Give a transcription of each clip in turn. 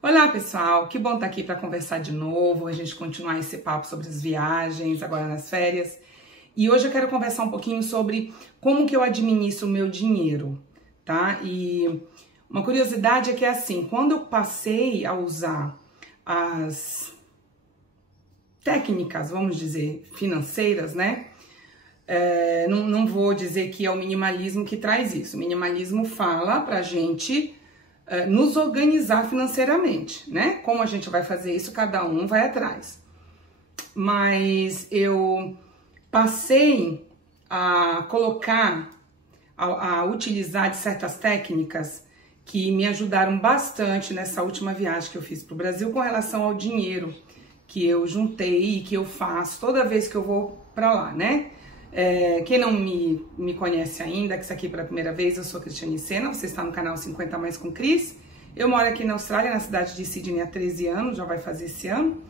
Olá pessoal, que bom estar aqui para conversar de novo, a gente continuar esse papo sobre as viagens agora nas férias. E hoje eu quero conversar um pouquinho sobre como que eu administro o meu dinheiro, tá? E uma curiosidade é que assim, quando eu passei a usar as técnicas, vamos dizer, financeiras, né? Não vou dizer que é o minimalismo que traz isso. O minimalismo fala pra gente nos organizar financeiramente, né? Como a gente vai fazer isso, cada um vai atrás. Mas eu passei a colocar, a utilizar de certas técnicas que me ajudaram bastante nessa última viagem que eu fiz para o Brasil com relação ao dinheiro que eu juntei e que eu faço toda vez que eu vou para lá, né? Quem não me conhece ainda, que está aqui pela primeira vez, eu sou Cristiane Sena, você está no canal 50 Mais com Cris. Eu moro aqui na Austrália, na cidade de Sydney há 13 anos, já vai fazer esse ano.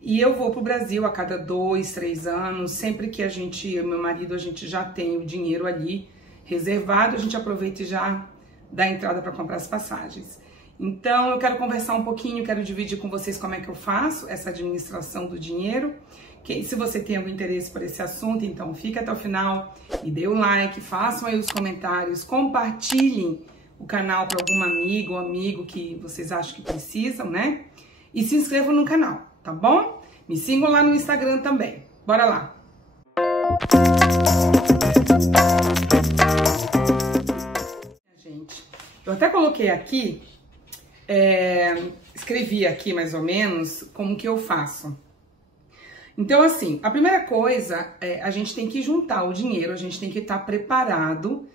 E eu vou para o Brasil a cada 2, 3 anos, sempre que eu e meu marido, a gente já tem o dinheiro ali reservado, a gente aproveita e já dá entrada para comprar as passagens. Então eu quero conversar um pouquinho, quero dividir com vocês como é que eu faço essa administração do dinheiro. Se você tem algum interesse por esse assunto, então fica até o final e dê o like, façam aí os comentários, compartilhem o canal para algum amigo ou amigo que vocês acham que precisam, né? E se inscrevam no canal, tá bom? Me sigam lá no Instagram também. Bora lá! Gente, eu até coloquei aqui, escrevi aqui mais ou menos como que eu faço. Então, assim, a primeira coisa é a gente tem que juntar o dinheiro, a gente tem que estar preparado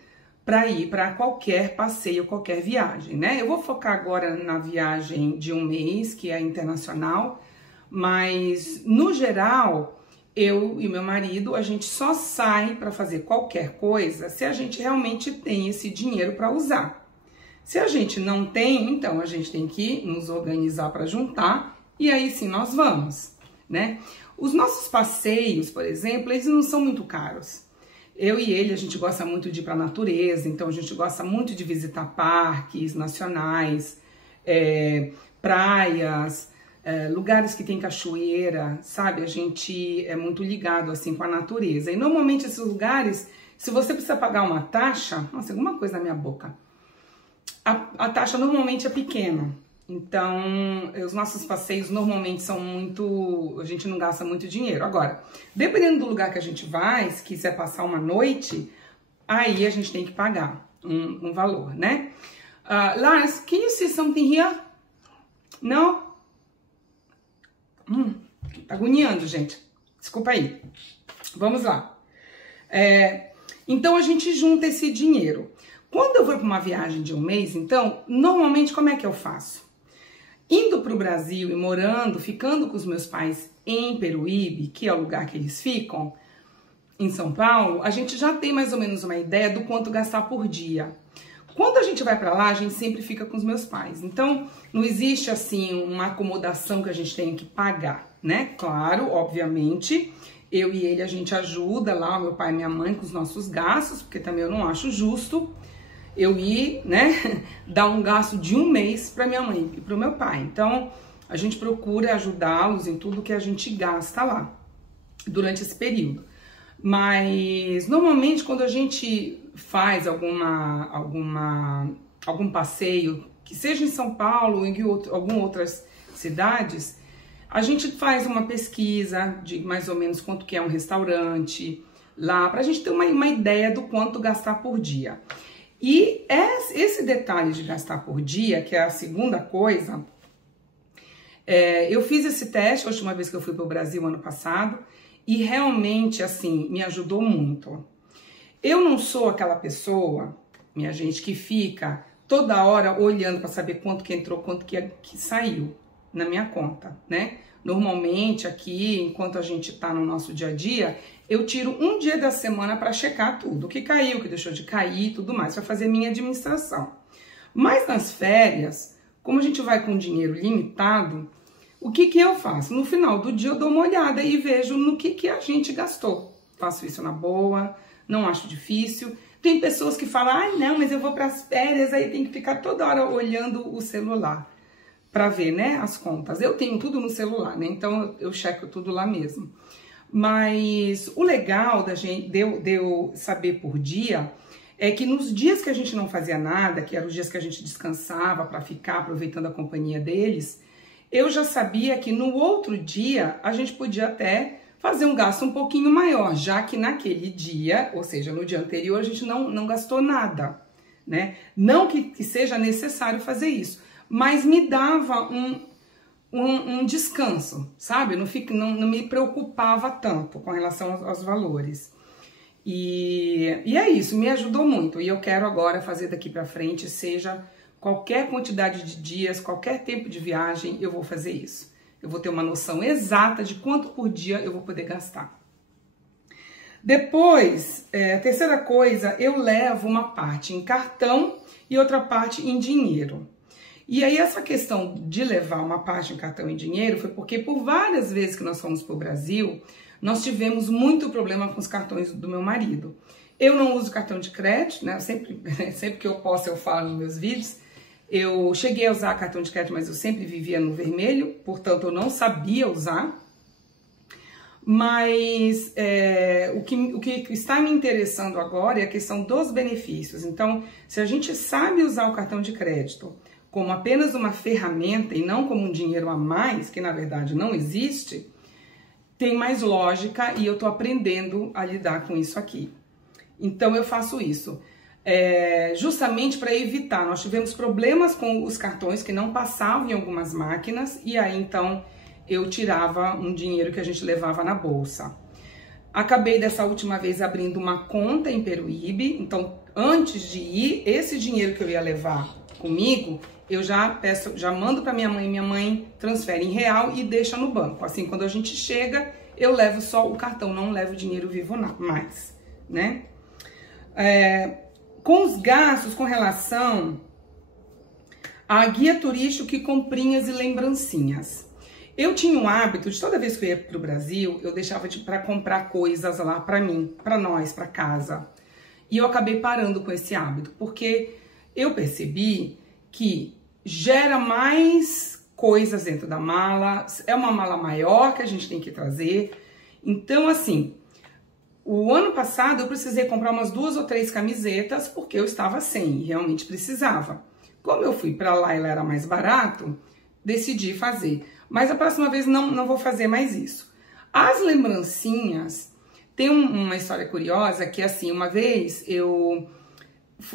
para ir para qualquer passeio, qualquer viagem, né? Eu vou focar agora na viagem de um mês, que é internacional, mas no geral, eu e meu marido, a gente só sai para fazer qualquer coisa se a gente realmente tem esse dinheiro para usar. Se a gente não tem, então a gente tem que nos organizar para juntar e aí sim nós vamos, né? Os nossos passeios, por exemplo, eles não são muito caros. Eu e ele, a gente gosta muito de ir para a natureza, então a gente gosta muito de visitar parques nacionais, praias, lugares que tem cachoeira, sabe? A gente é muito ligado assim com a natureza. E normalmente esses lugares, se você precisa pagar uma taxa, nossa, alguma coisa na minha boca, a taxa normalmente é pequena. Então, os nossos passeios normalmente são muito... A gente não gasta muito dinheiro. Agora, dependendo do lugar que a gente vai, se quiser passar uma noite, aí a gente tem que pagar um valor, né? Lars, can you see something here? No? Tá agoniando, gente. Desculpa aí. Vamos lá. Então, a gente junta esse dinheiro. Quando eu vou para uma viagem de um mês, então, normalmente, como é que eu faço? Indo para o Brasil e morando, ficando com os meus pais em Peruíbe, que é o lugar que eles ficam, em São Paulo, a gente já tem mais ou menos uma ideia do quanto gastar por dia. Quando a gente vai para lá, a gente sempre fica com os meus pais. Então, não existe, assim, uma acomodação que a gente tenha que pagar, né? Claro, obviamente, eu e ele, a gente ajuda lá, meu pai e minha mãe, com os nossos gastos, porque também eu não acho justo eu ir, né, dar um gasto de um mês para minha mãe e para o meu pai. Então, a gente procura ajudá-los em tudo que a gente gasta lá, durante esse período. Mas, normalmente, quando a gente faz algum passeio, que seja em São Paulo ou em algumas outras cidades, a gente faz uma pesquisa de mais ou menos quanto que é um restaurante lá, para a gente ter uma ideia do quanto gastar por dia. E esse detalhe de gastar por dia, que é a segunda coisa, eu fiz esse teste a última vez que eu fui para o Brasil ano passado e realmente, assim, me ajudou muito. Eu não sou aquela pessoa, minha gente, que fica toda hora olhando para saber quanto que entrou, quanto que saiu na minha conta, né? Normalmente aqui, enquanto a gente tá no nosso dia a dia, eu tiro um dia da semana para checar tudo, o que caiu, o que deixou de cair e tudo mais, para fazer minha administração. Mas nas férias, como a gente vai com dinheiro limitado, o que eu faço? No final do dia eu dou uma olhada e vejo no que a gente gastou. Faço isso na boa, não acho difícil. Tem pessoas que falam, não, mas eu vou para as férias, aí tem que ficar toda hora olhando o celular. para ver, né, as contas. Eu tenho tudo no celular, né, então eu checo tudo lá mesmo. Mas o legal de eu saber por dia é que nos dias que a gente não fazia nada, que eram os dias que a gente descansava para ficar aproveitando a companhia deles, eu já sabia que no outro dia a gente podia até fazer um gasto um pouquinho maior, já que naquele dia, ou seja, no dia anterior, a gente não gastou nada, né? Não que seja necessário fazer isso, mas me dava um descanso, sabe? Não me preocupava tanto com relação aos valores. E é isso, me ajudou muito. E eu quero agora fazer daqui para frente, seja qualquer quantidade de dias, qualquer tempo de viagem, eu vou fazer isso. Eu vou ter uma noção exata de quanto por dia eu vou poder gastar. Depois, a terceira coisa, eu levo uma parte em cartão e outra parte em dinheiro. E aí essa questão de levar uma parte em cartão e dinheiro foi porque por várias vezes que nós fomos para o Brasil, nós tivemos muito problema com os cartões do meu marido. Eu não uso cartão de crédito, né? Sempre que eu posso eu falo nos meus vídeos. Eu cheguei a usar cartão de crédito, mas eu sempre vivia no vermelho, portanto eu não sabia usar. Mas o que está me interessando agora é a questão dos benefícios. Então, se a gente sabe usar o cartão de crédito como apenas uma ferramenta e não como um dinheiro a mais, que na verdade não existe, tem mais lógica e eu tô aprendendo a lidar com isso aqui. Então eu faço isso. Justamente para evitar, nós tivemos problemas com os cartões que não passavam em algumas máquinas e aí então eu tirava um dinheiro que a gente levava na bolsa. Acabei dessa última vez abrindo uma conta em Peruíbe, então antes de ir, esse dinheiro que eu ia levar comigo, eu já mando para minha mãe transfere em real e deixa no banco. Assim, quando a gente chega, eu levo só o cartão, não levo dinheiro vivo mais, né? Com os gastos com relação a guia turístico e comprinhas e lembrancinhas. Eu tinha um hábito de toda vez que eu ia para o Brasil, eu deixava para comprar coisas lá para mim, para nós, para casa. E eu acabei parando com esse hábito, porque eu percebi que gera mais coisas dentro da mala, é uma mala maior que a gente tem que trazer. Então, assim, o ano passado eu precisei comprar umas 2 ou 3 camisetas porque eu estava sem, e realmente precisava. Como eu fui para lá e lá era mais barato, decidi fazer. Mas a próxima vez não vou fazer mais isso. As lembrancinhas, tem uma história curiosa que assim, uma vez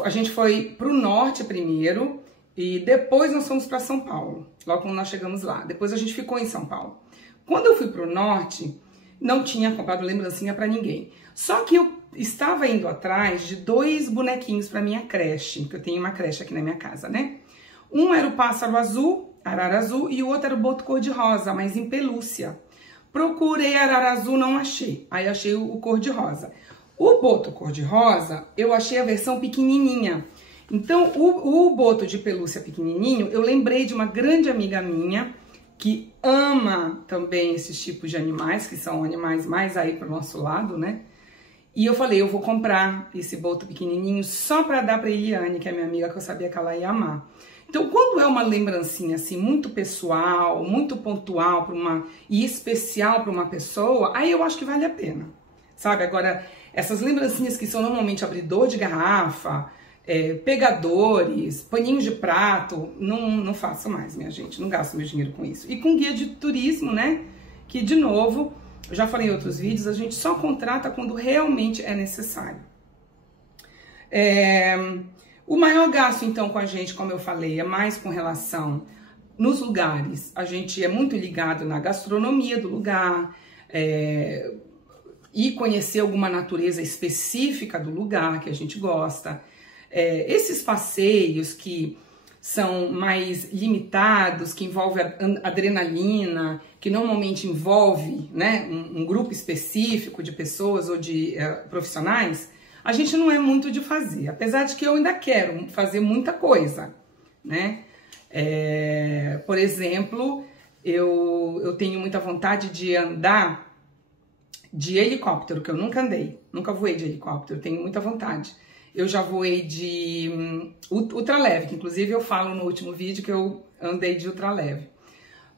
a gente foi para o norte primeiro e depois nós fomos para São Paulo, logo quando nós chegamos lá. Depois a gente ficou em São Paulo. Quando eu fui para o norte, não tinha comprado lembrancinha para ninguém. Só que eu estava indo atrás de 2 bonequinhos para minha creche, que eu tenho uma creche aqui na minha casa, né? Um era o pássaro azul, arara azul, e o outro era o boto cor-de-rosa, mas em pelúcia. Procurei arara azul, não achei. Aí achei o cor-de-rosa. O boto cor-de-rosa, eu achei a versão pequenininha. Então, o boto de pelúcia pequenininho, eu lembrei de uma grande amiga minha que ama também esses tipos de animais, que são animais mais aí pro nosso lado, né? E eu falei, eu vou comprar esse boto pequenininho só para dar para Eliane, que é minha amiga, que eu sabia que ela ia amar. Então, quando é uma lembrancinha assim muito pessoal, muito pontual e especial para uma pessoa, aí eu acho que vale a pena, sabe? Agora, essas lembrancinhas que são normalmente abridor de garrafa, pegadores, paninhos de prato, não faço mais, minha gente, não gasto meu dinheiro com isso. E com guia de turismo, né? Que, de novo, eu já falei em outros vídeos, a gente só contrata quando realmente é necessário. O maior gasto, então, com a gente, como eu falei, é mais com relação nos lugares. A gente é muito ligado na gastronomia do lugar, e conhecer alguma natureza específica do lugar que a gente gosta. Esses passeios que são mais limitados, que envolvem adrenalina, que normalmente envolve, né, um grupo específico de pessoas ou de profissionais, a gente não é muito de fazer, apesar de que eu ainda quero fazer muita coisa, né? Por exemplo, eu tenho muita vontade de andar de helicóptero, que eu nunca andei, nunca voei de helicóptero, tenho muita vontade. eu já voei de ultraleve, que inclusive eu falo no último vídeo que eu andei de ultraleve.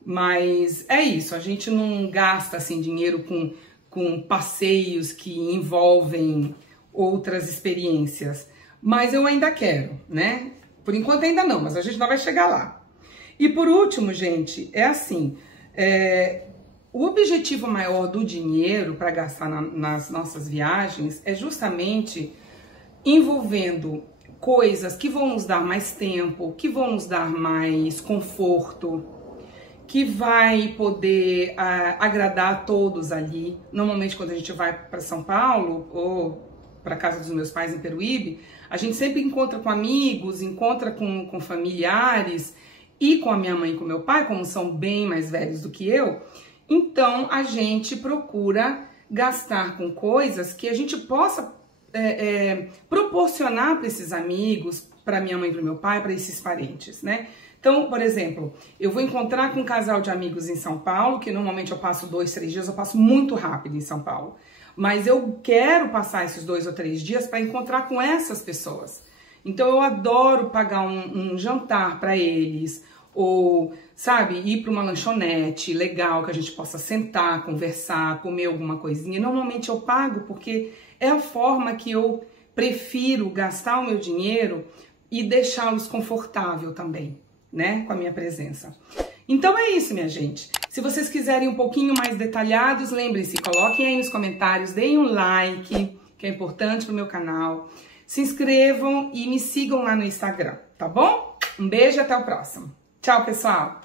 Mas é isso, a gente não gasta assim dinheiro com passeios que envolvem outras experiências. Mas eu ainda quero, né? Por enquanto ainda não, mas a gente não vai chegar lá. E por último, gente, é assim, o objetivo maior do dinheiro para gastar nas nossas viagens é justamente envolvendo coisas que vão nos dar mais tempo, que vão nos dar mais conforto, que vai poder agradar a todos ali. Normalmente quando a gente vai para São Paulo ou para casa dos meus pais em Peruíbe, a gente sempre encontra com amigos, encontra com familiares e com a minha mãe e com meu pai, como são bem mais velhos do que eu. Então a gente procura gastar com coisas que a gente possa proporcionar para esses amigos, para minha mãe e para meu pai, para esses parentes, né? Então, por exemplo, eu vou encontrar com um casal de amigos em São Paulo, que normalmente eu passo 2, 3 dias, eu passo muito rápido em São Paulo. Mas eu quero passar esses 2 ou 3 dias para encontrar com essas pessoas. Então eu adoro pagar um jantar para eles, ou, sabe, ir para uma lanchonete legal, que a gente possa sentar, conversar, comer alguma coisinha. Normalmente eu pago porque é a forma que eu prefiro gastar o meu dinheiro e deixá-los confortável também, né, com a minha presença. Então é isso, minha gente. Se vocês quiserem um pouquinho mais detalhados, lembrem-se, coloquem aí nos comentários, deem um like, que é importante pro meu canal. Se inscrevam e me sigam lá no Instagram, tá bom? Um beijo e até o próximo. Tchau, pessoal!